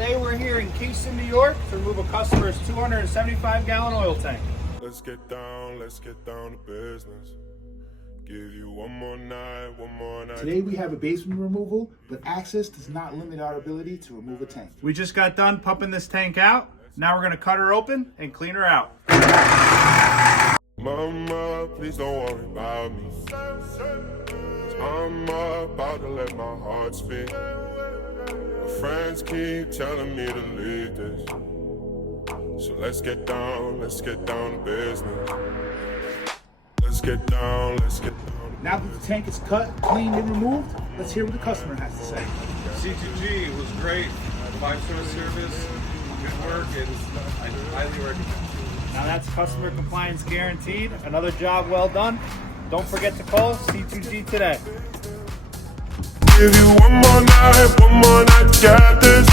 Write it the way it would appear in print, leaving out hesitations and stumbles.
Today we're here in Kingston, New York to remove a customer's 275-gallon oil tank. Let's get down to business. Give you one more night. Today we have a basement removal, but access does not limit our ability to remove a tank. We just got done pumping this tank out. Now we're gonna cut her open and clean her out. Mama, please don't worry about me. 'Cause I'm about to let my heart speak. My friends keep telling me to leave this. So let's get down to business. Let's get down. Now that the tank is cut, cleaned, and removed, let's hear what the customer has to say. C2G was great, 5-star service, good work, and I highly recommend it. Now that's customer compliance guaranteed. Another job well done. Don't forget to call C2G today. Give you one more night, got this.